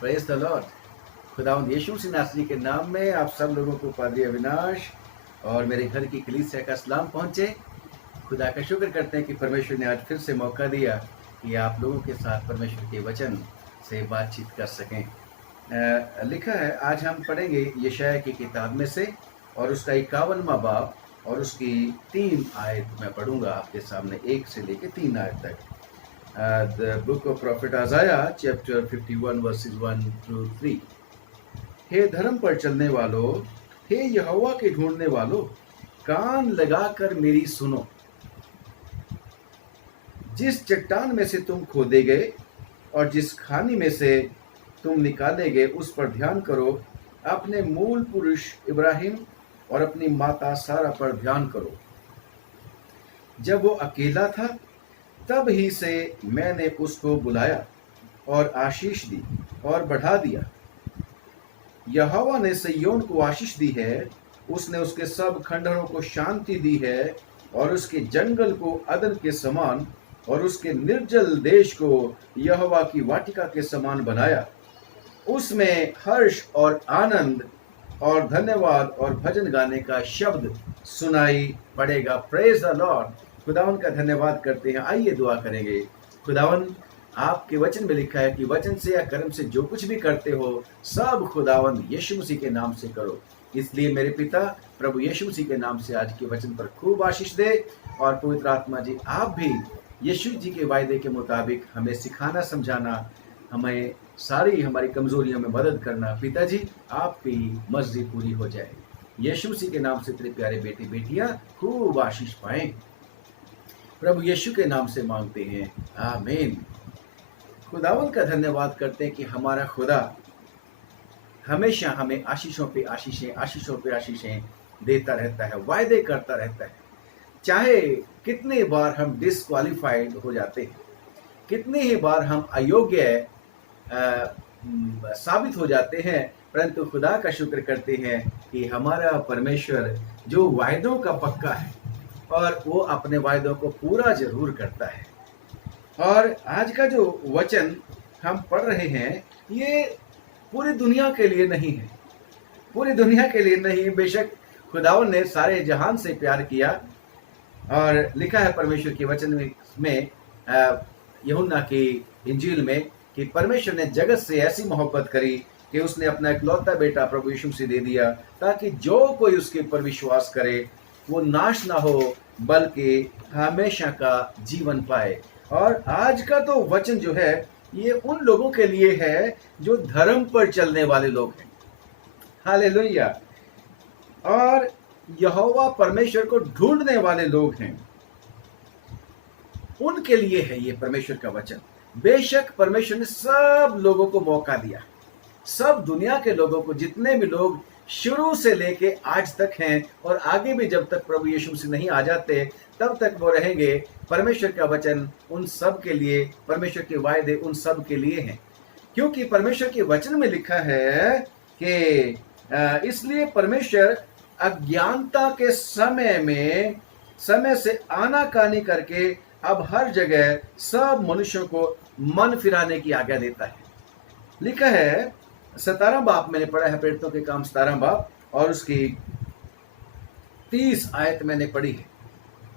Praise the Lord. खुदावंद यीशु मसीह नासरी के नाम में आप सब लोगों को पादरी अविनाश और मेरे घर की कलीसिया का सलाम पहुंचे। खुदा का शुक्र करते हैं कि परमेश्वर ने आज फिर से मौका दिया कि आप लोगों के साथ परमेश्वर के वचन से बातचीत कर सकें। लिखा है, आज हम पढ़ेंगे यशायाह की किताब में से और उसका 51वां बाब और उसकी 3 आयत मैं पढ़ूंगा आपके सामने, 1 से लेकर 3 आयत तक। The book of Prophet Isaiah, chapter 51, verses 1 through 3. हे धर्म पर चलने वालों, हे यहोवा के ढूंढने वालों, कान लगाकर मेरी सुनो। जिस चट्टान में से तुम खोदे गए और जिस खानी में से तुम निकाले गए, उस पर ध्यान करो। अपने मूल पुरुष इब्राहिम और अपनी माता सारा पर ध्यान करो। जब वो अकेला था तब ही से मैंने उसको बुलाया और आशीष दी और बढ़ा दिया। यहोवा ने सिय्योन को आशीष दी है, उसने उसके सब खंडहरों को शांति दी है और उसके जंगल को अदन के समान और उसके निर्जल देश को यहोवा की वाटिका के समान बनाया। उसमें हर्ष और आनंद और धन्यवाद और भजन गाने का शब्द सुनाई पड़ेगा। Praise the Lord. खुदावन का धन्यवाद करते हैं। आइए दुआ करेंगे। खुदावन, आपके वचन में लिखा है कि वचन से या कर्म से जो कुछ भी करते हो सब खुदावन यीशु मसीह के नाम से करो। इसलिए मेरे पिता प्रभु यीशु मसीह के नाम से आज के वचन पर खूब आशीष दे और पवित्र आत्मा जी आप भी यीशु जी के वायदे के मुताबिक हमें सिखाना, समझाना, हमें सारी हमारी कमजोरियों में मदद करना। पिताजी, आपकी मर्जी पूरी हो जाए। यीशु मसीह के नाम से तेरे प्यारे बेटे बेटियां खूब आशीष पाएं। प्रभु यीशु के नाम से मांगते हैं, आमीन। खुदावंद का धन्यवाद करते हैं कि हमारा खुदा हमेशा हमें आशीषों पे आशीषें, आशीषों पे आशीषें देता रहता है, वायदे करता रहता है। चाहे कितने बार हम डिस्क्वालिफाइड हो जाते हैं, कितने ही बार हम अयोग्य साबित हो जाते हैं, परंतु खुदा का शुक्र करते हैं कि हमारा परमेश्वर जो वायदों का पक्का है और वो अपने वायदों को पूरा जरूर करता है। और आज का जो वचन हम पढ़ रहे हैं ये पूरी दुनिया के लिए नहीं है, पूरी दुनिया के लिए नहीं। बेशक खुदावन ने सारे जहान से प्यार किया और लिखा है परमेश्वर के वचन में यूहन्ना की इंजील में कि परमेश्वर ने जगत से ऐसी मोहब्बत करी कि उसने अपना इकलौता बेटा प्रभु यीशु मसीह दे दिया, ताकि जो कोई उसके ऊपर विश्वास करे वो नाश ना हो बल्कि हमेशा का जीवन पाए। और आज का तो वचन जो है ये उन लोगों के लिए है जो धर्म पर चलने वाले लोग हैं। हालेलुया। और यहोवा परमेश्वर को ढूंढने वाले लोग हैं, उनके लिए है ये परमेश्वर का वचन। बेशक परमेश्वर ने सब लोगों को मौका दिया, सब दुनिया के लोगों को, जितने भी लोग शुरू से लेके आज तक हैं और आगे भी जब तक प्रभु यीशु मसीह नहीं आ जाते तब तक वो रहेंगे। परमेश्वर का वचन उन सब के लिए, परमेश्वर के वायदे उन सब के लिए हैं, क्योंकि परमेश्वर के वचन में लिखा है कि इसलिए परमेश्वर अज्ञानता के समय में समय से आनाकानी करके अब हर जगह सब मनुष्यों को मन फिराने की आज्ञा देता है। लिखा है 17 बाब मैंने पढ़ा है, प्रेरितों के काम 17 बाब और उसकी 30 आयत मैंने पढ़ी है।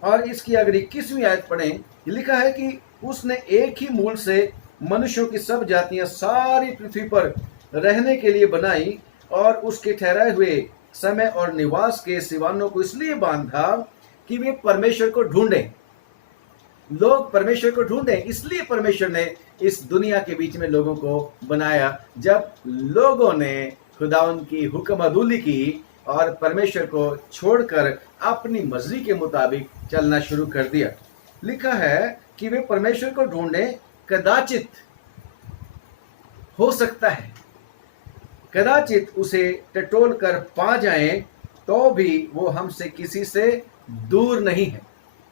और इसकी अगर 21वीं आयत पढ़ें, लिखा है कि उसने एक ही मूल से मनुष्यों की सब जातियां सारी पृथ्वी पर रहने के लिए बनाई और उसके ठहराए हुए समय और निवास के सिवानों को इसलिए बांधा कि वे परमेश्वर को ढूंढें। लोग परमेश्वर को ढूंढें, इसलिए परमेश्वर ने इस दुनिया के बीच में लोगों को बनाया। जब लोगों ने खुदावन की हुक्म अदूली की और परमेश्वर को छोड़कर अपनी मर्जी के मुताबिक चलना शुरू कर दिया, लिखा है कि वे परमेश्वर को ढूंढें। कदाचित हो सकता है, कदाचित उसे टटोल कर पा जाएं, तो भी वो हमसे किसी से दूर नहीं है।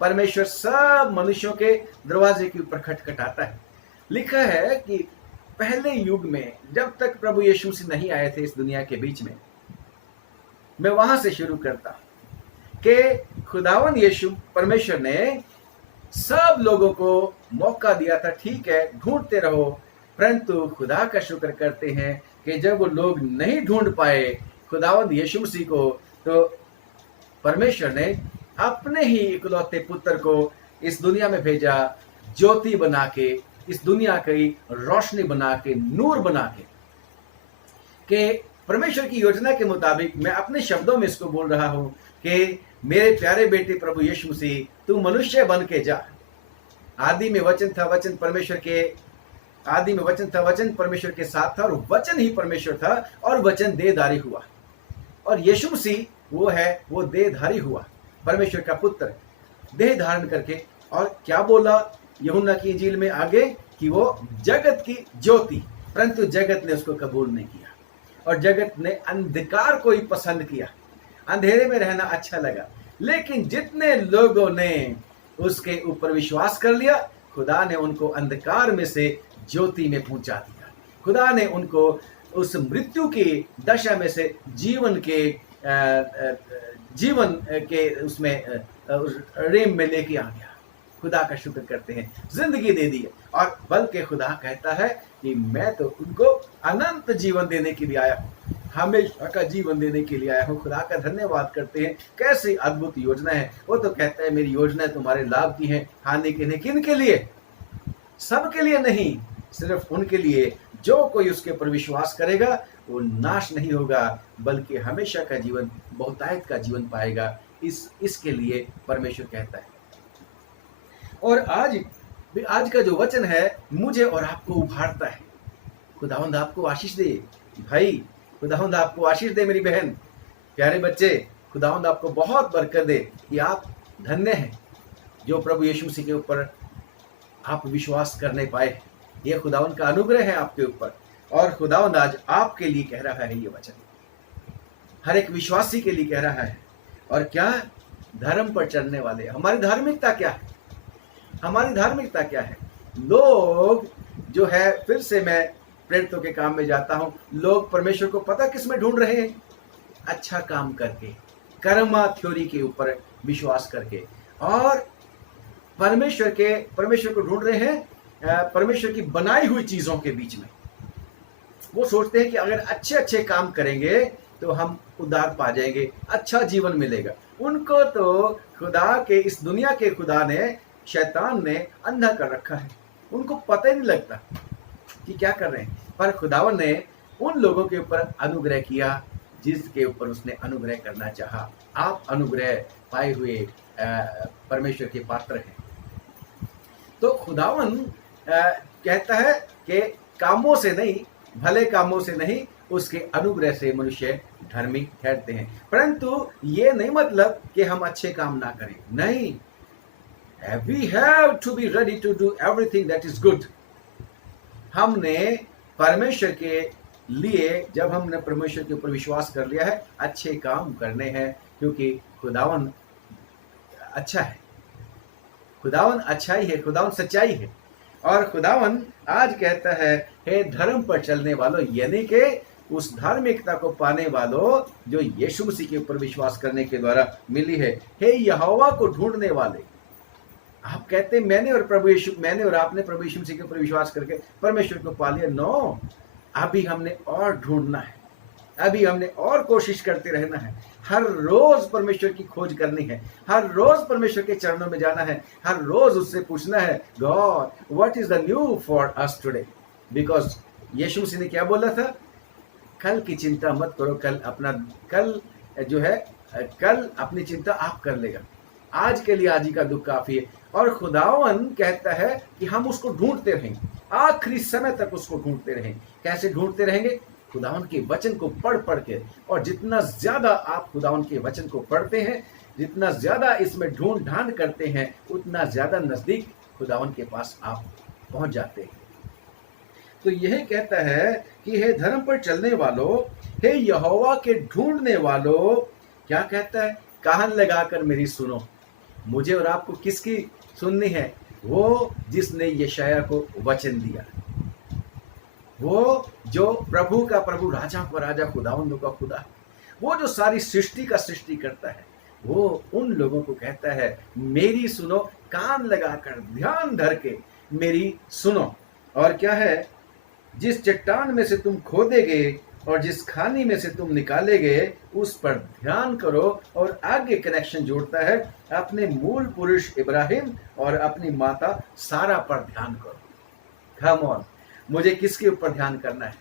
परमेश्वर सब मनुष्यों के दरवाजे के ऊपर खटखटाता है। लिखा है कि पहले युग में जब तक प्रभु यीशु मसीह नहीं आए थे इस दुनिया के बीच में, मैं वहां से शुरू करता कि खुदावन यीशु परमेश्वर ने सब लोगों को मौका दिया था। ठीक है, ढूंढते रहो, परंतु खुदा का शुक्र करते हैं कि जब वो लोग नहीं ढूंढ पाए खुदावंद यीशु मसीह को, तो परमेश्वर ने अपने ही इकलौते पुत्र को इस दुनिया में भेजा, ज्योति बना के, इस दुनिया की रोशनी बना के, नूर बना के परमेश्वर की योजना के मुताबिक मैं अपने शब्दों में इसको बोल रहा हूं कि मेरे प्यारे बेटे प्रभु यीशु मसीह, तू मनुष्य बन के जा। आदि में वचन था, वचन परमेश्वर के आदि में वचन था, वचन परमेश्वर के साथ था और वचन ही परमेश्वर था और वचन देहधारी हुआ। और यीशु मसीह वो है, वो देहधारी हुआ, परमेश्वर का पुत्र देह धारण करके। और क्या बोला यूहन्ना की इंजील में आगे कि वो जगत की ज्योति, परंतु जगत ने उसको कबूल नहीं किया और जगत ने अंधकार को ही पसंद किया, अंधेरे में रहना अच्छा लगा। लेकिन जितने लोगों ने उसके ऊपर विश्वास कर लिया, खुदा ने उनको अंधकार में से ज्योति में पहुंचा दिया। खुदा ने उनको उस मृत्यु की दशा में से जीवन के उसमें रेम में लेके आ गया। खुदा का शुक्र करते हैं, जिंदगी दे दी है। और बल्कि खुदा कहता है कि मैं तो उनको अनंत जीवन देने के लिए आया हूँ, हमेशा का जीवन देने के लिए आया हूँ। खुदा का धन्यवाद करते हैं, कैसी अद्भुत योजना है। वो तो कहता है मेरी योजना तुम्हारे लाभ की है, हानि के नहीं। किन के लिए? सबके लिए नहीं, सिर्फ उनके लिए जो कोई उसके ऊपर विश्वास करेगा वो नाश नहीं होगा, बल्कि हमेशा का जीवन, बहुतायत का जीवन पाएगा। इसके लिए परमेश्वर कहता है। और आज का जो वचन है मुझे और आपको उभारता है। खुदावंद आपको आशीष दे भाई, खुदावंद आपको आशीष दे मेरी बहन, प्यारे बच्चे। खुदावंद आपको बहुत बरकत दे कि आप धन्य हैं जो प्रभु यीशु मसीह के ऊपर आप विश्वास करने पाए। ये खुदावंद का अनुग्रह है आपके ऊपर। और खुदावंद आज आपके लिए कह रहा है ये वचन, हर एक विश्वासी के लिए कह रहा है। और क्या? धर्म पर चलने वाले। हमारी धार्मिकता क्या है? हमारी धार्मिकता क्या है? लोग जो है, फिर से मैं प्रेरितों के काम में जाता हूं, लोग परमेश्वर को पता किस में ढूंढ रहे हैं? अच्छा काम करके, कर्मा थ्योरी के ऊपर विश्वास करके। और परमेश्वर को ढूंढ रहे हैं परमेश्वर की बनाई हुई चीजों के बीच में। वो सोचते हैं कि अगर अच्छे अच्छे काम करेंगे तो हम उद्धार पा जाएंगे, अच्छा जीवन मिलेगा। उनको तो खुदा के, इस दुनिया के खुदा ने, शैतान ने अंधा कर रखा है। उनको पता ही नहीं लगता कि क्या कर रहे हैं। पर खुदावन ने उन लोगों के ऊपर अनुग्रह किया जिसके ऊपर उसने अनुग्रह करना चाहा। आप अनुग्रह पाए हुए परमेश्वर के पात्र हैं। तो खुदावन कहता है कि कामों से नहीं, भले कामों से नहीं, उसके अनुग्रह से मनुष्य धर्मी ठहरते हैं। परंतु ये नहीं मतलब कि हम अच्छे काम ना करें, नहीं। We have to be ready to do everything that is good. हमने परमेश्वर के लिए, जब हमने परमेश्वर के ऊपर विश्वास कर लिया है, अच्छे काम करने हैं, क्योंकि खुदावन अच्छा है, खुदावन अच्छाई है, खुदावन सच्चाई है। और खुदावन आज कहता है, हे धर्म पर चलने वालों, यानी कि उस धार्मिकता को पाने वालों जो यीशु मसीह के ऊपर विश्वास करने के द्वारा मिली है। हे यहोवा को ढूंढने वाले। आप कहते हैं मैंने और आपने प्रभु यीशु मसीह के ऊपर विश्वास करके परमेश्वर को पा लिया। नो, अभी हमने और ढूंढना है, अभी हमने और कोशिश करते रहना है। हर रोज परमेश्वर की खोज करनी है, हर रोज परमेश्वर के चरणों में जाना है, हर रोज उससे पूछना है, God what is the new for us today. Because Yeshu Masih ने क्या बोला था? कल की चिंता मत करो, कल अपनी चिंता आप कर लेगा, आज के लिए आज ही का दुख काफी है। और खुदावन कहता है कि हम उसको ढूंढते रहेंगे, आखिरी समय तक उसको ढूंढते रहेंगे। कैसे ढूंढते रहेंगे? खुदावन के वचन को पढ़ के। और जितना ज्यादा आप खुदावन के वचन को पढ़ते हैं, जितना ज्यादा इसमें ढूंढ ढांड करते हैं, उतना ज्यादा नजदीक खुदावन के पास आप पहुंच जाते हैं। तो यह कहता है कि हे धर्म पर चलने वालों, हे यहोवा के ढूंढने वालों। क्या कहता है? कान लगाकर मेरी सुनो। मुझे और आपको किसकी सुननी है? वो जिसने यशाया को वचन दिया, वो जो प्रभु का प्रभु, राजा का राजा, खुदावंदों का खुदा, वो जो सारी सृष्टि का सृष्टि करता है, वो उन लोगों को कहता है मेरी सुनो, कान लगाकर ध्यान धर के मेरी सुनो। और क्या है? जिस चट्टान में से तुम खोदेगे और जिस खानी में से तुम निकालेगे उस पर ध्यान करो। और आगे कनेक्शन जोड़ता है, अपने मूल पुरुष इब्राहिम और अपनी माता सारा पर ध्यान करो। कम ऑन, मुझे किसके ऊपर ध्यान करना है?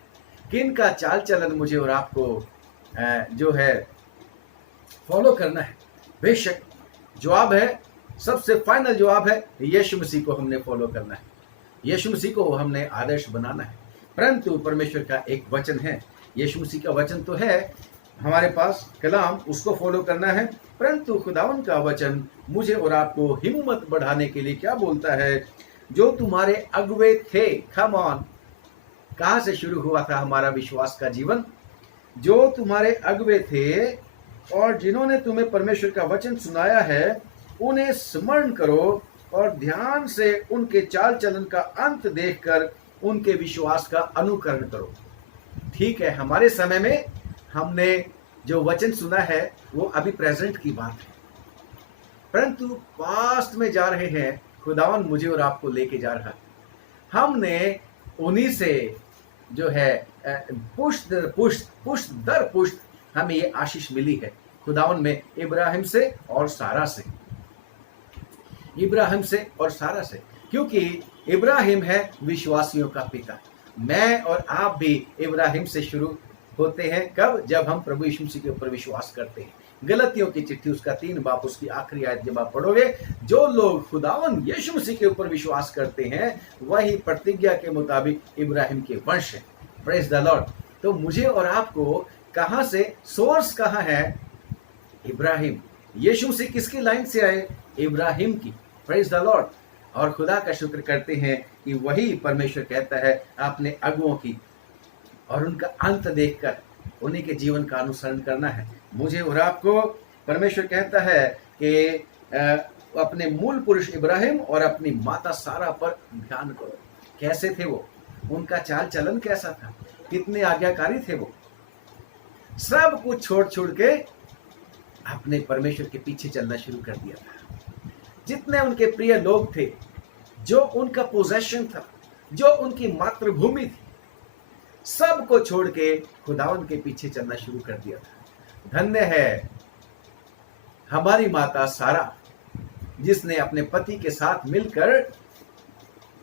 किन का चाल चलन मुझे और आपको जो है फॉलो करना है? बेशक जवाब है, सबसे फाइनल जवाब है, यीशु मसीह को हमने फॉलो करना है, यीशु मसीह को हमने आदर्श बनाना है। परंतु परमेश्वर का एक वचन है, यीशु मसीह का वचन तो है हमारे पास कलाम, उसको फॉलो करना है। परंतु खुदावन का वचन मुझे और आपको हिम्मत बढ़ाने के लिए क्या बोलता है? जो तुम्हारे अगुवे थे, कम ऑन, कहां से शुरू हुआ था हमारा विश्वास का जीवन? जो तुम्हारे अगुवे थे और जिन्होंने तुम्हें परमेश्वर का वचन सुनाया है, उन्हें स्मरण करो और ध्यान से उनके चाल चलन का अंत देखकर उनके विश्वास का अनुकरण करो। ठीक है, हमारे समय में हमने जो वचन सुना है वो अभी प्रेजेंट की बात है, परंतु पास्ट में जा रहे हैं। खुदावन मुझे और आपको लेके जा रहा है। हमने उन्हीं से जो है पुष्ट दर पुष्ट हमें ये आशीष मिली है। खुदावन में इब्राहिम से और सारा से, इब्राहिम से और सारा से, क्योंकि इब्राहिम है विश्वासियों का पिता। मैं और आप भी इब्राहिम से शुरू होते हैं। कब? जब हम प्रभु यीशु मसीह के ऊपर विश्वास करते हैं। गलतियों की चिट्ठी उसका 3 बाब उसकी आखिरी आयत जब आप पढ़ोगे, जो लोग खुदावन यीशु मसीह के ऊपर विश्वास करते हैं वही प्रतिज्ञा के मुताबिक इब्राहिम के वंश है। Praise the Lord. तो मुझे और आपको कहां से, सोर्स कहां है? इब्राहिम। यीशु मसीह किसकी लाइन से आए? इब्राहिम की। Praise the Lord. और खुदा का शुक्र करते हैं कि वही परमेश्वर कहता है आपने अगुओं की और उनका अंत देखकर उन्हीं के जीवन का अनुसरण करना है। मुझे और आपको परमेश्वर कहता है कि अपने मूल पुरुष इब्राहिम और अपनी माता सारा पर ध्यान करो। कैसे थे वो? उनका चाल चलन कैसा था? कितने आज्ञाकारी थे वो? सब कुछ छोड़ के अपने परमेश्वर के पीछे चलना शुरू कर दिया था। जितने उनके प्रिय लोग थे, जो उनका पोजेशन था, जो उनकी मातृभूमि थी, सब को छोड़ के खुदावन के पीछे चलना शुरू कर दिया था। धन्य है हमारी माता सारा, जिसने अपने पति के साथ मिलकर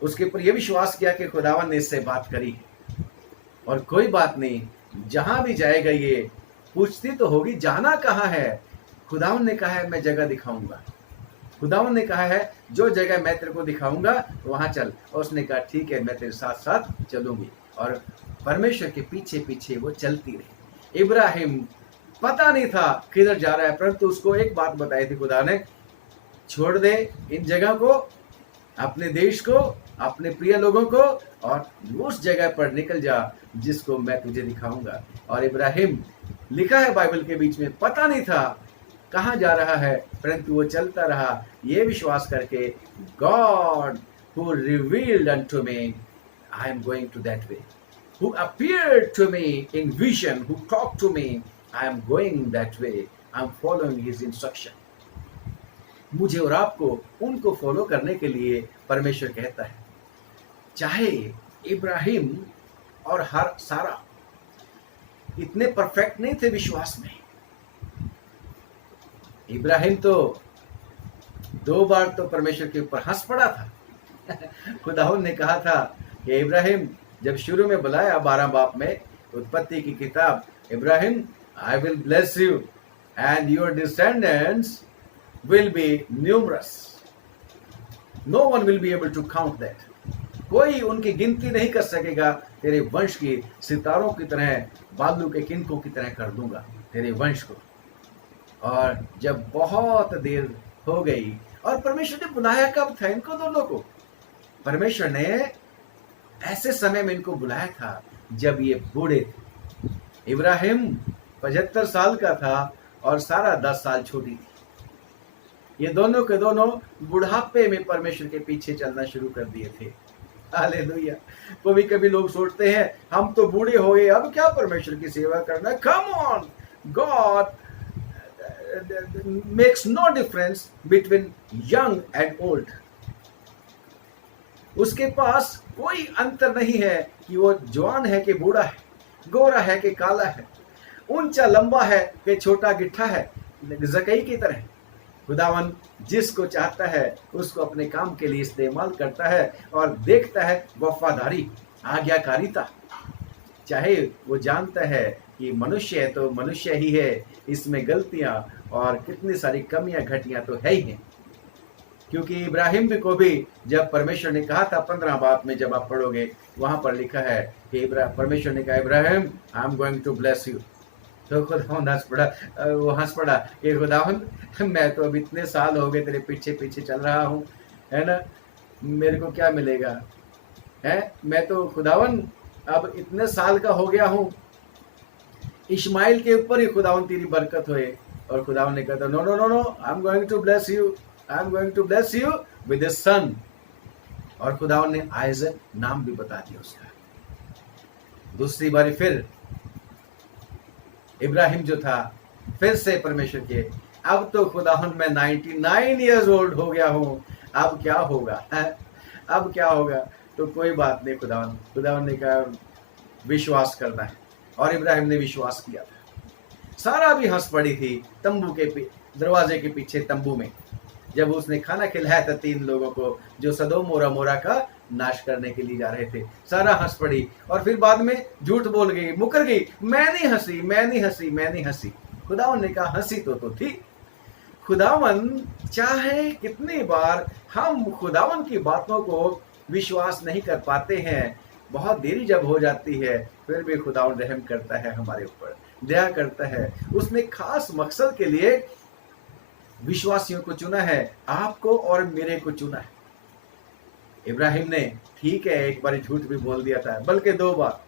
उसके ऊपर यह विश्वास किया कि खुदावन ने इससे बात करी और कोई बात नहीं, जहां भी जाएगा ये पूछती तो होगी जाना कहाँ है। खुदावन ने कहा है मैं जगह दिखाऊंगा। खुदावन ने कहा है जो जगह मैं तेरे को दिखाऊंगा वहां चल। और उसने कहा ठीक है, मैं तेरे साथ साथ चलूंगी। और परमेश्वर के पीछे पीछे वो चलती रही। इब्राहिम पता नहीं था किधर जा रहा है, परंतु उसको एक बात बताई थी खुदा ने, छोड़ दे इन जगह को, अपने देश को, अपने प्रिय लोगों को, और उस जगह पर निकल जा जिसको मैं तुझे दिखाऊंगा। और इब्राहिम, लिखा है बाइबल के बीच में, पता नहीं था कहाँ जा रहा है, परंतु वो चलता रहा ये विश्वास करके, God who revealed unto me, I am going to that way, who appeared to me in vision, who talked to me, I am going that way, I am following his instruction. मुझे और आपको उनको follow करने के लिए परमेश्वर कहता है। चाहे इब्राहिम और हर सारा इतने परफेक्ट नहीं थे विश्वास में। इब्राहिम तो 2 बार तो परमेश्वर के ऊपर हंस पड़ा था। खुदावंद ने कहा था कि इब्राहिम, जब शुरू में बुलाया 12 बाप में उत्पत्ति की किताब, Ibrahim I will bless you and your descendants will be numerous, no one will be able to count that. कोई उनकी गिनती नहीं कर सकेगा। तेरे वंश की सितारों की तरह, बालू के किनकों की तरह कर दूंगा तेरे वंश को। और जब बहुत देर हो गई, और परमेश्वर ने बुलाया कब था इनको दोनों को? परमेश्वर ने ऐसे समय में इनको बुलाया था जब ये बूढ़े थे। इब्राहिम 75 साल का था और सारा 10 साल छोटी थी। ये दोनों के दोनों बुढ़ापे में परमेश्वर के पीछे चलना शुरू कर दिए थे। हालेलुया। कभी कभी लोग सोचते हैं हम तो बूढ़े हो गए, अब क्या परमेश्वर की सेवा करना। Come on, God makes no difference between young and old. उसके पास कोई अंतर नहीं है कि वो जवान है कि बूढ़ा है, गोरा है कि काला है, ऊंचा लंबा है कि छोटा गिट्ठा है, जकई की तरह खुदावन जिसको चाहता है उसको अपने काम के लिए इस्तेमाल करता है और देखता है वफादारी, आज्ञाकारिता। चाहे वो जानता है कि मनुष्य है तो मनुष्य ही है, इसमें गलतियां और कितनी सारी कमियां घटियां तो है ही हैं। क्योंकि इब्राहिम को भी जब परमेश्वर ने कहा था 15 बात में जब आप पढ़ोगे वहां पर लिखा है कि परमेश्वर ने कहा Ibrahim I am going to bless you, तो खुदावन हंस पड़ा, वो हंस पड़ा कि खुदावन मैं तो अब इतने साल हो गए तेरे पीछे पीछे चल रहा हूँ, है ना, मेरे को क्या मिलेगा, है मैं तो खुदावन अब इतने साल का हो गया हूँ, इस्माइल के ऊपर ही खुदावन तेरी बरकत होए। और खुदावन ने कहा no no no no I am going to bless you, I am going to bless you with a son. और खुदावन ने आइजक नाम भी बता दिया उसका। दूसरी बारी फिर इब्राहिम जो था फिर से परमेश्वर के, अब तो खुदावन मैं 99 इयर्स ओल्ड हो गया हूँ, अब क्या होगा, अब क्या होगा। तो कोई बात नहीं, खुदावन ने कहा विश्वास करना है। और इब्राहिम ने विश्वास किया था। सारा भी हंस पड़ी थी तंबू के दरवाजे के पीछे तंबू में, जब उसने खाना खिलाया था 3 लोगों को जो सदोम और अमोरा का नाश करने के लिए जा रहे थे। सारा हंस पड़ी और फिर बाद में झूठ बोल गई, मुकर गई, मैं नहीं हंसी, मैं नहीं हंसी, मैं नहीं हंसी। खुदावन ने कहा हंसी तो थी। खुदावन चाहे कितनी बार हम खुदावन की बातों को विश्वास नहीं कर पाते हैं, बहुत देरी जब हो जाती है, फिर भी खुदावन रहम करता है, हमारे ऊपर दया करता है। उसने खास मकसद के लिए विश्वासियों को चुना है, आपको और मेरे को चुना है। इब्राहिम ने ठीक है एक बार झूठ भी बोल दिया था, बल्कि 2 बार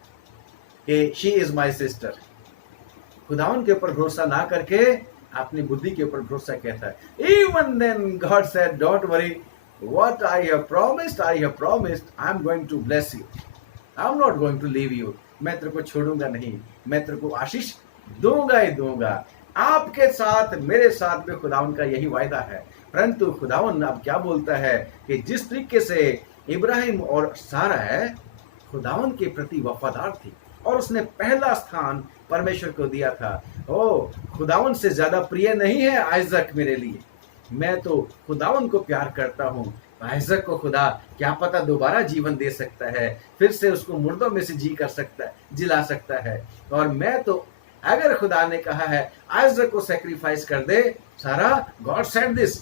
कि शी इज माई सिस्टर। खुदावन के ऊपर भरोसा ना करके अपनी बुद्धि के ऊपर भरोसा किया था। Even then God said don't worry, what I have promised I am going to bless you, I am not going to leave you. मैं तेरे को छोड़ूंगा नहीं, मैं तेरे को आशीष दूंगा ही दूंगा। आपके साथ मेरे साथ भी खुदावन का यही वायदा है। परंतु खुदावन अब क्या बोलता है कि जिस तरीके से इब्राहिम और सारा है खुदावन के प्रति वफादार थी और उसने पहला स्थान परमेश्वर को दिया था। ओ खुदावन से ज्यादा प्रिय नहीं है आइजक मेरे लिए, मैं तो खुदावन को प्यार करता हूँ। आइजक को खुदा क्या पता दोबारा जीवन दे सकता है, फिर से उसको मुर्दों में से जी कर सकता है, जिला सकता है। और मैं तो अगर खुदा ने कहा है आइजक को सैक्रिफाइस कर दे, सारा गॉड सेड दिस,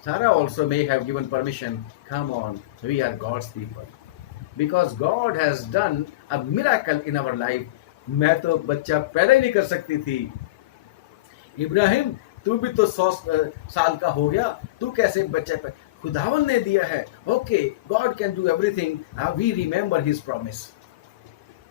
सारा also may have given permission, come on, we are God's people because God has done a miracle in our life। मैं तो बच्चा पैदा ही नहीं कर सकती थी, इब्राहिम तू भी तो 100 साल का हो गया, तू कैसे बच्चा खुदावन ने दिया है। Okay God can do everything, we remember his promise.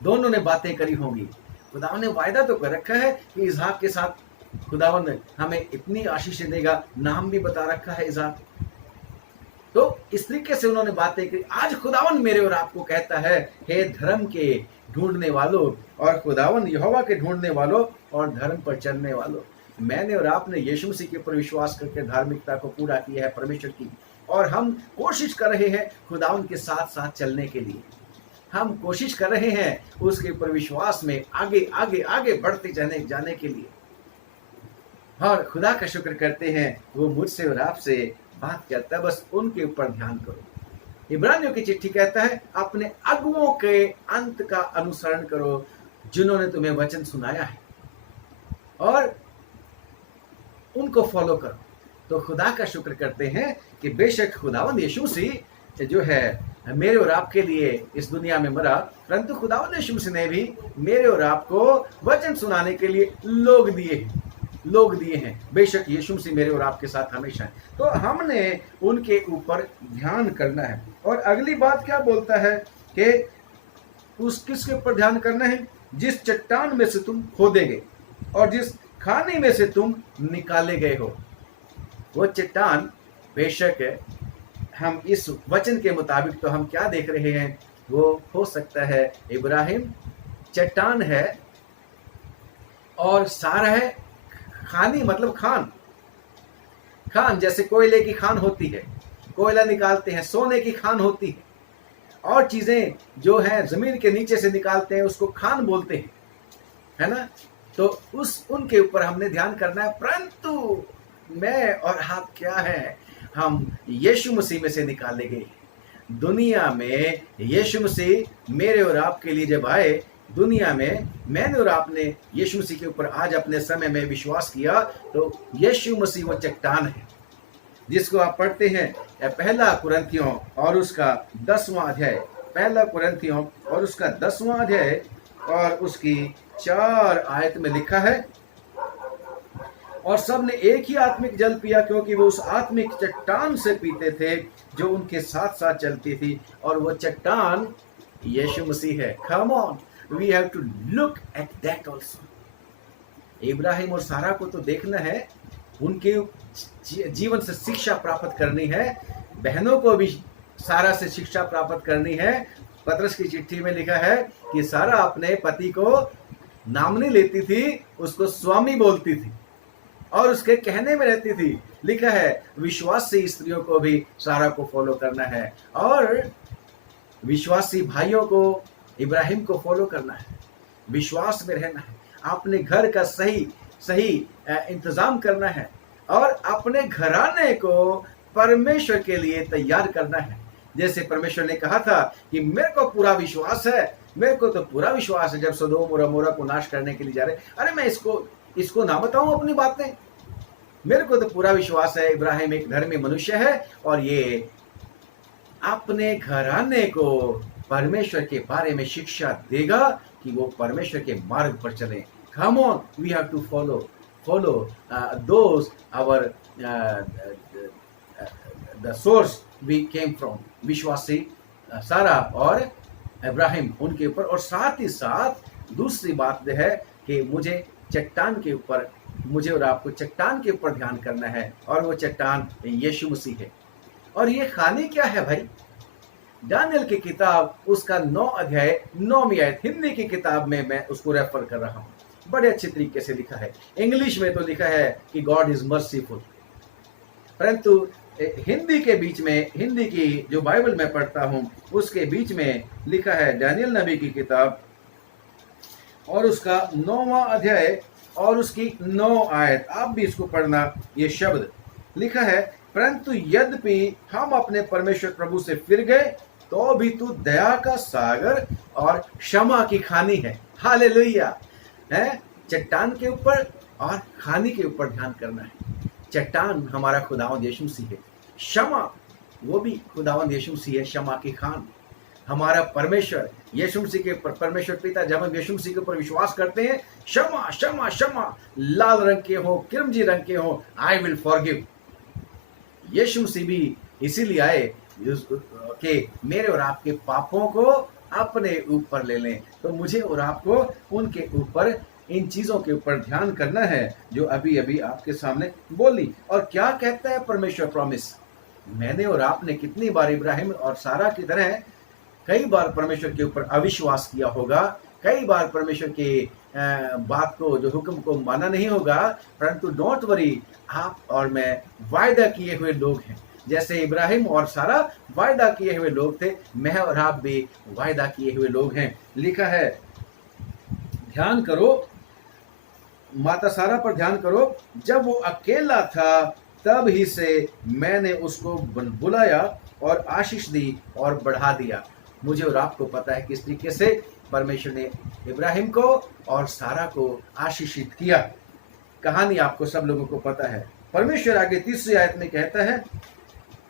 दोनों ने बातें करी होंगी, खुदावन ने वायदा तो कर रखा है कि इसहाक के साथ खुदावन ने हमें इतनी आशीष देगा, नाम भी बता रखा है इसहाक। तो इस तरीके से उन्होंने बातें की। आज खुदावन मेरे और आपको कहता है, हे धर्म के ढूंढने वालों और खुदावन यहोवा के ढूंढने वालों और धर्म पर चलने वालों, मैंने और आपने यीशु मसीह के ऊपर विश्वास करके धार्मिकता को पूरा किया है परमेश्वर की, और हम कोशिश कर रहे हैं खुदावन के साथ साथ चलने के लिए। हम कोशिश कर रहे हैं उसके ऊपर विश्वास में आगे आगे आगे बढ़ते जाने के लिए, और खुदा का शुक्र करते हैं वो मुझसे और आपसे बात करता है। बस उनके ऊपर ध्यान करो। इब्रानियों की चिट्ठी कहता है अपने अगुओं के अंत का अनुसरण करो जिन्होंने तुम्हें वचन सुनाया है, और उनको फॉलो करो। तो खुदा का शुक्र करते हैं कि बेशक खुदावंद यीशु मसीह जो है मेरे और आपके लिए इस दुनिया में मरा, परंतु खुदावंद यीशु मसीह ने भी मेरे और आपको वचन सुनाने के लिए लोग दिए हैं। बेशक यीशु मसीह मेरे और आपके साथ हमेशा है, तो हमने उनके ऊपर ध्यान करना है। और अगली बात क्या बोलता है कि उस किसके ऊपर ध्यान करना है? जिस चट्टान में से तुम खोदे गए और जिस खाने में से तुम निकाले गए हो। वो चट्टान बेशक हम इस वचन के मुताबिक तो हम क्या देख रहे हैं, वो हो सकता है इब्राहिम चट्टान है और सारा है खानी, मतलब खान जैसे कोयले की खान होती है, कोयला निकालते हैं, सोने की खान होती है, और चीजें जो हैं जमीन के नीचे से निकालते हैं उसको खान बोलते हैं, है ना। तो उनके ऊपर हमने ध्यान करना है। परंतु मैं और आप क्या है, हम यीशु मसीह में से निकाले गए। दुनिया में यीशु मसीह मेरे और आपके लिए जब आए, दुनिया में मैंने और आपने यीशु मसीह के ऊपर आज अपने समय में विश्वास किया, तो यीशु मसीह वो चट्टान है जिसको आप पढ़ते हैं पहला कुरिन्थियों और उसका 10वां अध्याय, पहला कुरिन्थियों और उसका 10वां अध्याय और उसकी 4 आयत में लिखा है, और सब ने एक ही आत्मिक जल पिया क्योंकि वो उस आत्मिक चट्टान से पीते थे जो उनके साथ साथ चलती थी, और वो चट्टान यीशु मसीह है। Come on, we have to look at that also. Ibrahim और सारा को तो देखना है, उनके जीवन से शिक्षा प्राप्त करनी है, बहनों को भी सारा से शिक्षा प्राप्त करनी है। पतरस की चिट्ठी में लिखा है कि सारा अपने पति को नाम नहीं लेती थी, उसको स्वामी बोलती थी और उसके कहने में रहती थी। लिखा है विश्वासी स्त्रियों को भी सारा को फॉलो करना है, और विश्वासी भाइयों को इब्राहिम को फॉलो करना है, विश्वास में रहना है, अपने घर का सही इंतजाम करना है, और अपने घराने को परमेश्वर के लिए तैयार करना है। जैसे परमेश्वर ने कहा था कि मेरे को पूरा विश्वास है, मेरे को तो पूरा विश्वास है, जब सदोम और अमोरा को नाश करने के लिए जा रहे, अरे मैं इसको ना बताऊं अपनी बातें, मेरे को तो पूरा विश्वास है इब्राहिम एक धर्मी मनुष्य है और ये अपने घराने को परमेश्वर के बारे में शिक्षा देगा कि वो परमेश्वर के मार्ग पर चले। Come on, we have to follow those our the source we came from, विश्वासी सारा और इब्राहिम उनके ऊपर। और साथ ही साथ दूसरी बात यह है कि मुझे और आपको चट्टान के ऊपर ध्यान करना है, और वो चट्टान यीशु मसीह है। और ये खाने क्या है भाई? दानियल की किताब उसका 9 अध्याय 9वीं आयत, हिंदी की किताब में मैं उसको रेफर कर रहा हूं, बड़े अच्छे तरीके से लिखा है। इंग्लिश में तो लिखा है कि गॉड इज मर्सीफुल, परंतु हिंदी की जो बाइबल में पढ़ता हूं उसके बीच में लिखा है दानियल नबी की किताब और उसका 9वां अध्याय और उसकी 9 आयत, आप भी इसको पढ़ना। ये शब्द लिखा है, परंतु यद्यपि हम अपने परमेश्वर प्रभु से फिर गए तो भी तू दया का सागर और क्षमा की खानी है। हालेलुया। है चट्टान के ऊपर और खानी के ऊपर ध्यान करना है। चट्टान हमारा खुदावंद यीशु मसीह है, क्षमा वो भी खुदावंद यीशु मसीह है, क्षमा की खान हमारा परमेश्वर यीशु मसीह के ऊपर, परमेश्वर पिता जब हम यीशु मसीह के ऊपर विश्वास करते हैं, क्षमा क्षमा क्षमा, लाल रंग के हो किरमजी रंग के हो, आई विल फॉरगिव। यीशु मसीह भी इसीलिए आए कि मेरे और आपके पापों को अपने ऊपर ले लें। तो मुझे और आपको उनके ऊपर, इन चीजों के ऊपर ध्यान करना है जो अभी अभी आपके सामने बोली। और क्या कहता है परमेश्वर प्रॉमिस? मैंने और आपने कितनी बार इब्राहिम और सारा की तरह कई बार परमेश्वर के ऊपर अविश्वास किया होगा, कई बार परमेश्वर के बात को, जो हुक्म को माना नहीं होगा, परंतु डोंट वरी, आप और मैं वायदा किए हुए लोग हैं। जैसे इब्राहिम और सारा वायदा किए हुए लोग थे, मैं और आप भी वायदा किए हुए लोग हैं। लिखा है, ध्यान करो, माता सारा पर ध्यान करो, जब वो अकेला था तब ही से मैंने उसको बुलाया और आशीष दी और बढ़ा दिया। मुझे और आपको पता है किस तरीके से परमेश्वर ने इब्राहिम को और सारा को आशीषित किया। कहानी आपको सब लोगों को पता है। परमेश्वर आगे 3री आयत में कहता है,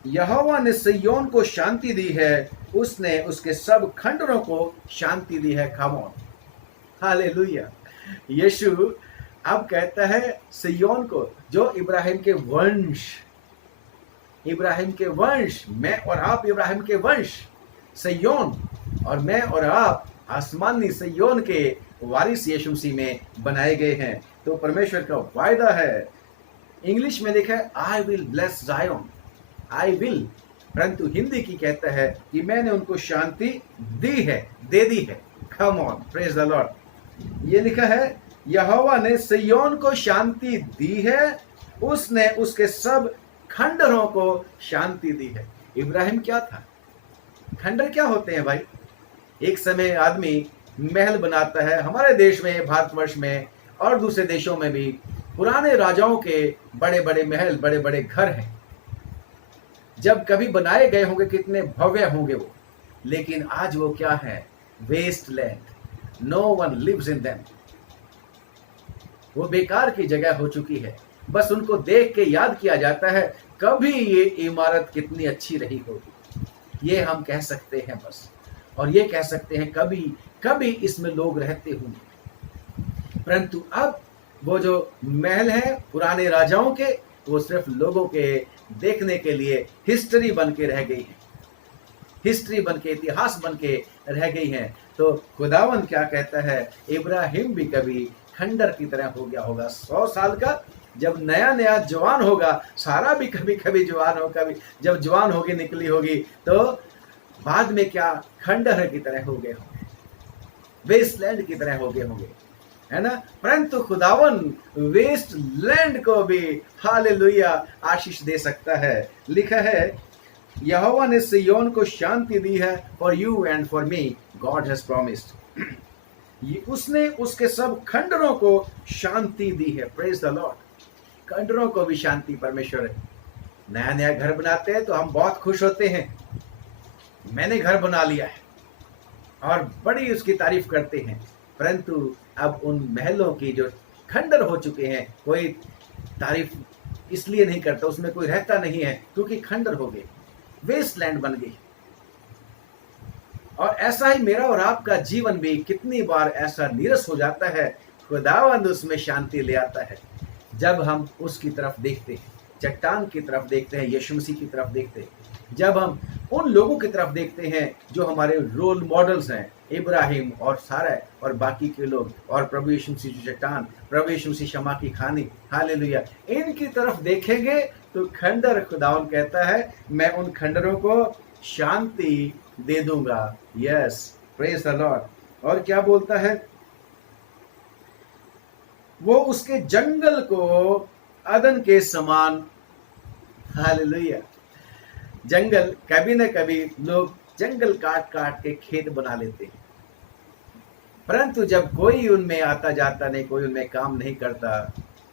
यहोवा ने सिय्योन को शांति दी है, उसने उसके सब खंडरों को शांति दी है। Come on, hallelujah. यीशु अब कहता है सिय्योन को, जो इब्राहिम के वंश, मैं और आप इब्राहिम के वंश, सिय्योन, और मैं और आप आसमानी सिय्योन के वारिस यीशु मसीह में बनाए गए हैं। तो परमेश्वर का वायदा है। इंग्लिश में लिखा है, I will bless Zion, I will, परंतु हिंदी की कहता है कि मैंने उनको शांति दी है, दे दी है। Come on, praise the Lord. ये लिखा है, यहोवा ने सिय्योन को शांति दी है, उसने उसके सब खंडरों को शांति दी है। इब्राहिम क्या था? खंडर क्या होते हैं भाई? एक समय आदमी महल बनाता है, हमारे देश में, भारतवर्ष में और दूसरे देशों में भी पुराने राजाओं के बड़े बड़े महल, बड़े बड़े घर हैं। जब कभी बनाए गए होंगे कितने भव्य होंगे वो, लेकिन आज वो क्या है? Waste land, no one lives in them. वो बेकार की जगह हो चुकी है। बस उनको देख के याद किया जाता है, कभी ये इमारत कितनी अच्छी रही होगी, ये हम कह सकते हैं बस। और ये कह सकते हैं कभी कभी इसमें लोग रहते होंगे। परंतु अब वो जो महल है पुराने राजाओं के, वो सिर्फ लोगों के देखने के लिए हिस्ट्री बन के रह गई है, हिस्ट्री बन के, इतिहास बन के रह गई है। तो खुदावन क्या कहता है? इब्राहिम भी कभी खंडर की तरह हो गया होगा। 100 साल का जब नया नया जवान होगा, सारा भी कभी कभी जवान हो, कभी जब जवान होगी निकली होगी, तो बाद में क्या खंडहर की तरह हो गए होंगे, वेस्टलैंड की तरह हो गए होंगे, है ना। परंतु खुदावन वेस्टलैंड को भी हालेलुया आशीष दे सकता है। लिखा है, यहोवा ने सिय्योन को शांति दी है, for you and for me God has promised. उसने उसके सब खंडरों को शांति दी है। Praise the Lord. खंडरों को भी शांति परमेश्वर है। नया नया घर बनाते हैं तो हम बहुत खुश होते हैं, मैंने घर बना लिया है, और बड़ी उसकी तारीफ करते हैं। परंतु अब उन महलों की जो खंडर हो चुके हैं, कोई तारीफ इसलिए नहीं करता, उसमें कोई रहता नहीं है, क्योंकि खंडर हो गए, वेस्टलैंड बन गई। और ऐसा ही मेरा और आपका जीवन भी कितनी बार ऐसा नीरस हो जाता है। खुदावंद उसमें शांति ले आता है जब हम उसकी तरफ देखते हैं, चट्टान की तरफ देखते हैं, यीशु मसीह की तरफ देखते हैं, जब हम उन लोगों की तरफ देखते हैं जो हमारे रोल मॉडल्स हैं, इब्राहिम और सारा और बाकी के लोग, और प्रभु यीशु मसीह की चट्टान, प्रभु यीशु मसीह क्षमा की खानी, हालेलुया, इनकी तरफ देखेंगे तो खंडर, खुदावन कहता है मैं उन खंडरों को शांति दे दूंगा। Yes, praise the Lord. और क्या बोलता है? वो उसके जंगल को अदन के समान, हालेलुया। जंगल, कभी न कभी लोग जंगल काट काट के खेत बना लेते हैं, परंतु जब कोई उनमें आता जाता नहीं, कोई उनमें काम नहीं करता,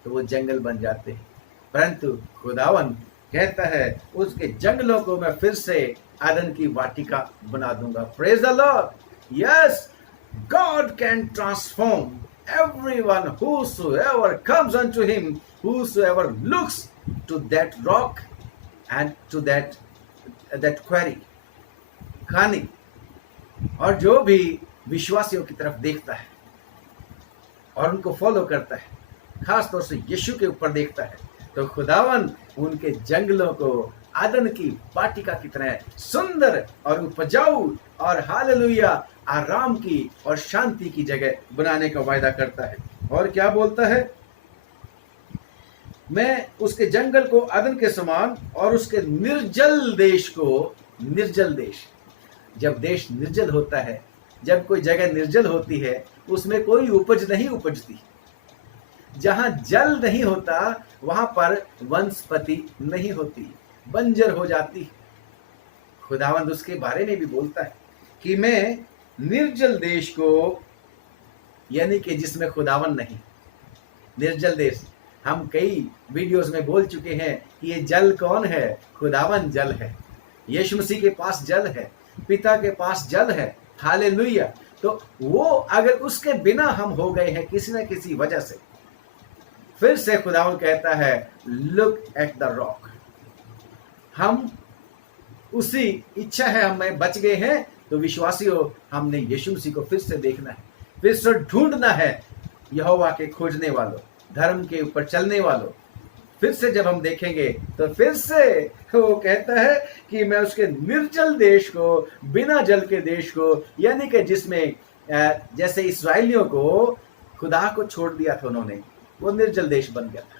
तो वो जंगल बन जाते हैं। परंतु खुदावन कहता है उसके जंगलों को मैं फिर से आदन की वाटिका बना दूंगा। Praise the Lord. Yes, God can transform everyone whosoever comes unto him, whosoever looks to that rock and to that quarry, खानी, और जो भी विश्वासियों की तरफ देखता है और उनको फॉलो करता है, खास तौर से यीशु के ऊपर देखता है, तो खुदावन उनके जंगलों को आदन की वाटिका की तरह सुंदर और उपजाऊ और हालेलुया आराम की और शांति की जगह बनाने का वायदा करता है। और क्या बोलता है? मैं उसके जंगल को आदन के समान और उसके निर्जल देश को, निर्जल देश, जब देश निर्जल होता है, जब कोई जगह निर्जल होती है, उसमें कोई उपज नहीं उपजती। जहां जल नहीं होता वहां पर वनस्पति नहीं होती, बंजर हो जाती। खुदावंद उसके बारे में भी बोलता है कि मैं निर्जल देश को, यानी कि जिसमें खुदावन नहीं, निर्जल देश, हम कई वीडियोस में बोल चुके हैं कि ये जल कौन है? खुदावन जल है। यीशु मसीह के पास जल है, पिता के पास जल है, हालेलुया। तो वो अगर उसके बिना हम हो गए हैं किसी न किसी वजह से, फिर से खुदावन कहता है लुक एट द रॉक। हम उसी इच्छा है, हमें बच गए हैं, तो विश्वासियों हमने यीशु मसीह को फिर से देखना है, फिर से ढूंढना है। यहोवा के खोजने वालों, धर्म के ऊपर चलने वालों, फिर से जब हम देखेंगे तो फिर से वो कहता है कि मैं उसके निर्जल देश को, बिना जल के देश को, यानी कि जिसमें जैसे इस्राएलियों को खुदा को छोड़ दिया था उन्होंने, वो निर्जल देश बन गया था।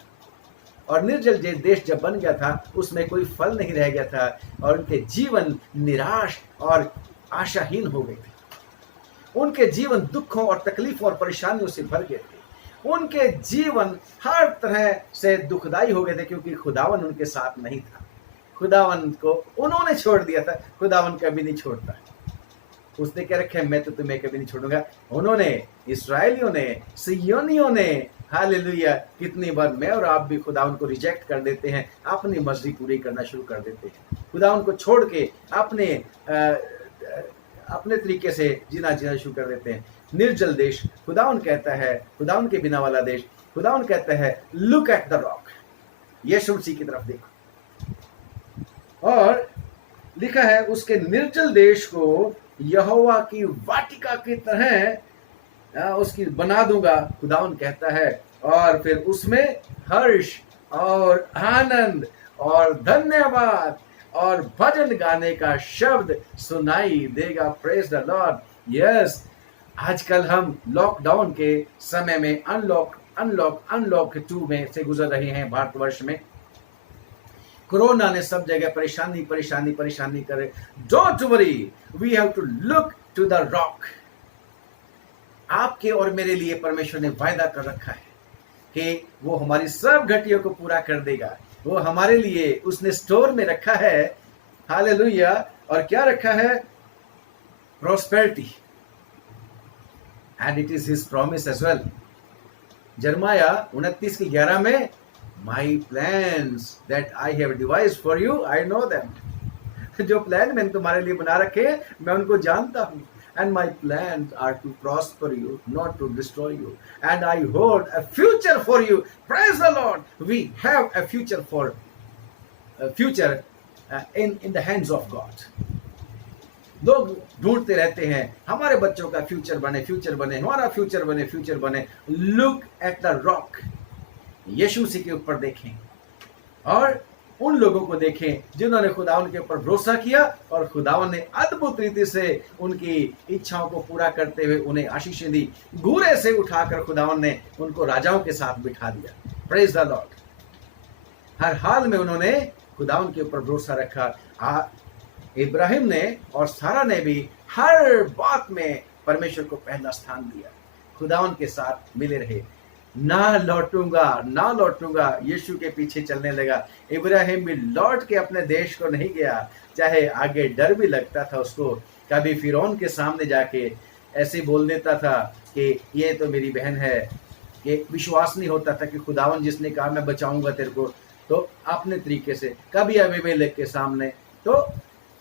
और निर्जल देश जब बन गया था उसमें कोई फल नहीं रह गया था, और उनके जीवन निराश और आशाहीन हो गए थे। उनके जीवन दुखों और तकलीफों और परेशानियों से भर गए थे। उनके जीवन हर तरह से दुखदाई हो गए थे, क्योंकि खुदावन उनके साथ नहीं था, खुदावन को उन्होंने छोड़ दिया था, खुदावन कभी नहीं छोड़ता। उसने क्या रखा है, मैं तो तुम्हें कभी नहीं छोड़ूंगा। उन्होंने, इसराइलियों ने, सियोनियों ने, हालेलुया, कितनी बार मैं और आप भी खुदावन को रिजेक्ट कर देते हैं, अपनी मर्जी पूरी करना शुरू कर देते हैं, खुदावन को छोड़ के अपने तरीके से जीना शुरू कर देते हैं। निर्जल देश खुदावन कहता है, खुदावन के बिना वाला देश, खुदावन कहता है लुक एट द रॉक, यीशु मसीह की तरफ देखो। और लिखा है उसके निर्जल देश को यहोवा की वाटिका की तरह उसकी बना दूंगा, खुदावन कहता है। और फिर उसमें हर्ष और आनंद और धन्यवाद और भजन गाने का शब्द सुनाई देगा। Praise the Lord. यस, आजकल हम लॉकडाउन के समय में अनलॉक 2 में से गुजर रहे हैं भारतवर्ष में। कोरोना ने सब जगह परेशानी करे। Don't worry, we have to look to the rock. आपके और मेरे लिए परमेश्वर ने वायदा कर रखा है कि वो हमारी सब घटियों को पूरा कर देगा। वो हमारे लिए उसने स्टोर में रखा है, हालेलुया। और क्या रखा है? Prosperity, and it is his promise as well. Jeremiah 29:11 में, my plans that I have devised for you, I know them. जो प्लान मैंने तुम्हारे लिए बना रखे हैं, मैं उनको जानता हूं। And my plans are to prosper you, not to destroy you. And I hold a future for you. Praise the Lord. We have a future in the hands of God. लोग ढूंढते रहते हैं हमारे बच्चों का फ्यूचर बने, हमारा future बने। लुक एट द रॉक, यीशु मसीह के ऊपर देखें और उन लोगों को देखें जिन्होंने खुदावन के ऊपर भरोसा किया और खुदावन ने अद्भुत रीति से उनकी इच्छाओं को पूरा करते हुए उन्हें आशीषें दी। घूरे से उठाकर खुदावन ने उनको राजाओं के साथ बिठा दिया। Praise the Lord. हर हाल में उन्होंने खुदावन के ऊपर भरोसा रखा। इब्राहिम ने और सारा ने भी हर बात में परमेश्वर को पहला स्थान दिया, खुदावन के साथ मिले रहे। ना लौटूंगा यीशु के पीछे चलने लगा। इब्राहिम भी लौट के अपने देश को नहीं गया, चाहे आगे डर भी लगता था उसको। कभी फिरौन के सामने जाके ऐसे बोल देता था कि ये तो मेरी बहन है, कि विश्वास नहीं होता था कि खुदावन जिसने कहा मैं बचाऊंगा तेरे को, तो अपने तरीके से। कभी अबीमेलेक के सामने, तो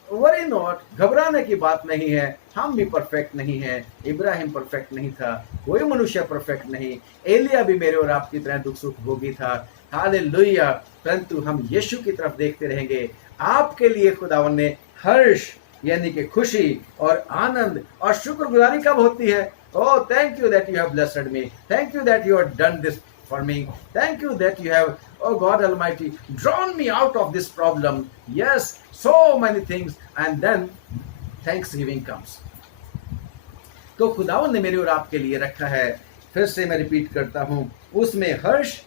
वरी नॉट, घबराने की बात नहीं है। हम भी परफेक्ट नहीं हैं, इब्राहिम परफेक्ट नहीं था, कोई मनुष्य परफेक्ट नहीं। एलिया भी मेरे और आपकी तरह दुख सुख भोगी था, हालेलुया। परंतु हम यीशु की तरफ देखते रहेंगे। आपके लिए खुदावन ने हर्ष यानी कि खुशी और आनंद और शुक्रगुजारी कब होती है? Oh, thank you that you have blessed me. Thank you that you have done this for me. Thank you that you have, oh God Almighty, drawn me out of this problem. Yes, so many things. And then Thanksgiving comes. तो खुदावन ने मेरे और आपके लिए रखा है, फिर से मैं रिपीट करता हूं, उसमें हर्ष,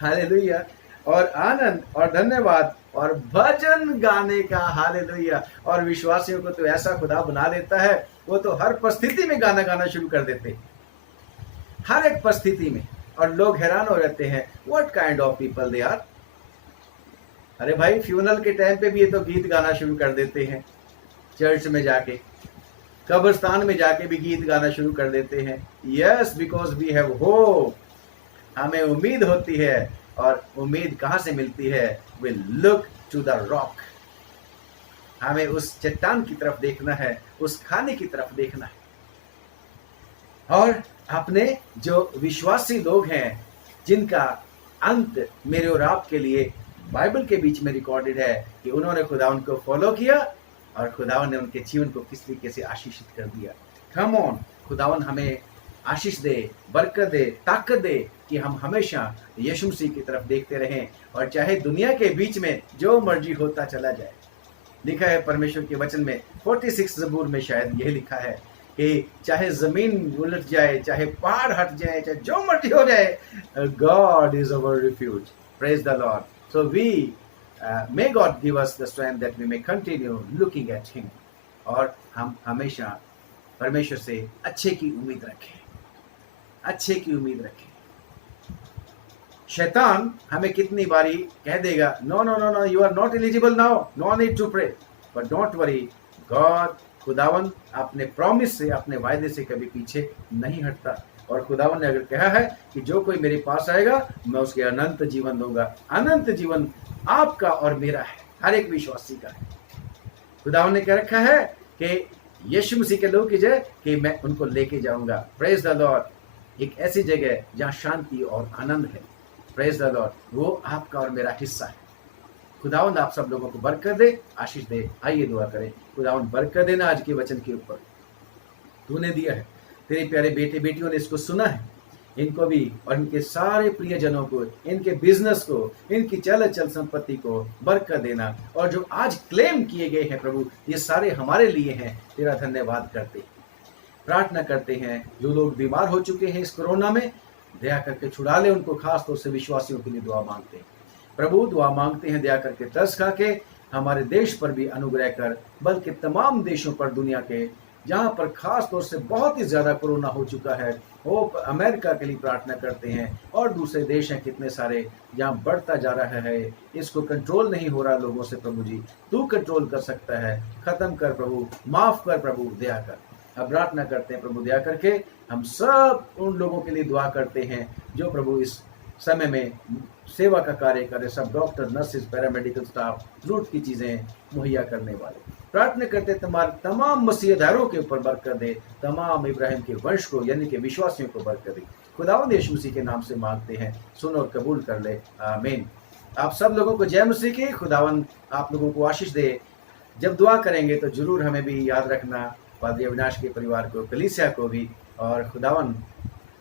हालेलुया, और आनंद और धन्यवाद और भजन गाने का, हालेलुया। और विश्वासियों को तो ऐसा खुदा बना देता है, वो तो हर परिस्थिति में गाना गाना शुरू कर देते, हर एक परिस्थिति में। और लोग हैरान हो जाते हैं, what kind of people they are. अरे भाई, फ्यूनरल के टाइम पे भी ये तो गीत गाना शुरू कर देते हैं, चर्च में जाके, कब्रिस्तान में जाके भी गीत गाना शुरू कर देते हैं। Yes, because we have hope, हमें उम्मीद होती है। और उम्मीद कहां से मिलती है? We look to the rock. हमें उस चट्टान की तरफ देखना है, उस खाने की तरफ देखना है। और अपने जो विश्वासी लोग हैं, जिनका अंत मेरे और आपके लिए बाइबल के बीच में रिकॉर्डेड है कि उन्होंने खुदावन को फॉलो किया और खुदावन ने उनके जीवन को किस तरीके से आशीषित कर दिया। कम ऑन, खुदावन हमें आशीष दे, बरकत दे, ताकत दे कि हम हमेशा यीशु मसीह की तरफ देखते रहें, और चाहे दुनिया के बीच में जो मर्जी होता चला जाए। लिखा है परमेश्वर के वचन में, 46 ज़बूर में शायद यह लिखा है कि चाहे जमीन उलट जाए, चाहे पहाड़ हट जाए, चाहे जो मर्जी हो जाए, God is our refuge. Praise the Lord. So we may God give us the strength that we may continue looking at him। और हम हमेशा परमेश्वर से अच्छे की उम्मीद रखें, अच्छे की उम्मीद रखें। शैतान हमें कितनी बारी कह देगा, no no no no, you are not eligible now, no need to pray, but don't worry, God खुदावन अपने प्रॉमिस से, अपने वायदे से कभी पीछे नहीं हटता। और खुदावन ने अगर कहा है कि जो कोई मेरे पास आएगा मैं उसके अनंत जीवन दूंगा, अनंत जीवन आपका और मेरा है, हर एक विश्वासी का है। खुदावन ने कह रखा है कि यीशु मसीह के लोग की जय कि मैं उनको लेके जाऊंगा। Praise the Lord. एक ऐसी जगह जहां शांति और आनंद है। Praise the Lord. वो आपका और मेरा हिस्सा है। खुदावंद आप सब लोगों को बरकत दे, आशीष दे। आइए दुआ करें। खुदावंद बरकत देना आज के वचन के ऊपर, तूने दिया है, तेरे प्यारे बेटे बेटियों ने इसको सुना है, इनको भी और इनके सारे प्रियजनों को, इनके बिजनेस को, इनकी चल चल संपत्ति को बरकत देना। और जो आज क्लेम किए गए हैं प्रभु, ये सारे हमारे लिए हैं। तेरा धन्यवाद करते हैं, प्रार्थना करते हैं। जो लोग बीमार हो चुके हैं इस कोरोना में, दया करके छुड़ा ले उनको, खास तौर से विश्वासियों के लिए दुआ मांगते हैं प्रभु। दुआ मांगते हैं दया करके तरस खा के हमारे देश पर भी अनुग्रह कर, बल्कि तमाम देशों पर दुनिया के जहाँ पर खास तौर से बहुत ही ज्यादा कोरोना हो चुका है, वो अमेरिका के लिए प्रार्थना करते हैं। और दूसरे देश हैं कितने सारे जहाँ बढ़ता जा रहा है, इसको कंट्रोल नहीं हो रहा लोगों से। प्रभु जी तू कंट्रोल कर सकता है, खत्म कर प्रभु, माफ कर प्रभु, दया कर। अब प्रार्थना करते हैं प्रभु, दया करके हम सब उन लोगों के लिए दुआ करते हैं जो प्रभु इस समय में सेवा का कार्य करे, सब डॉक्टर, नर्सेज, पैरामेडिकल स्टाफ, जरूरत की चीजें मुहैया करने वाले। प्रार्थना करते तुम्हारे तमाम मसीहदारों के ऊपर बरकत दे, तमाम इब्राहिम के वंश को यानी कि विश्वासियों को बरकत दे। खुदावंद यीशु मसीह के नाम से मांगते हैं, सुन और कबूल कर ले, आमीन। आप सब लोगों को जय मसीह की। खुदावंद आप लोगों को आशीष दे। जब दुआ करेंगे तो जरूर हमें भी याद रखना, पादरी अविनाश के परिवार को, कलीसिया को भी। और खुदावंद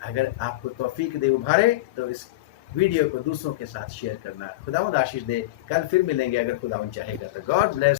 अगर आपको तौफीक दे, उभारे, तो इस वीडियो को दूसरों के साथ शेयर करना। खुदावंद आशीष दे। कल फिर मिलेंगे अगर खुदावंद चाहेगा तो। God bless.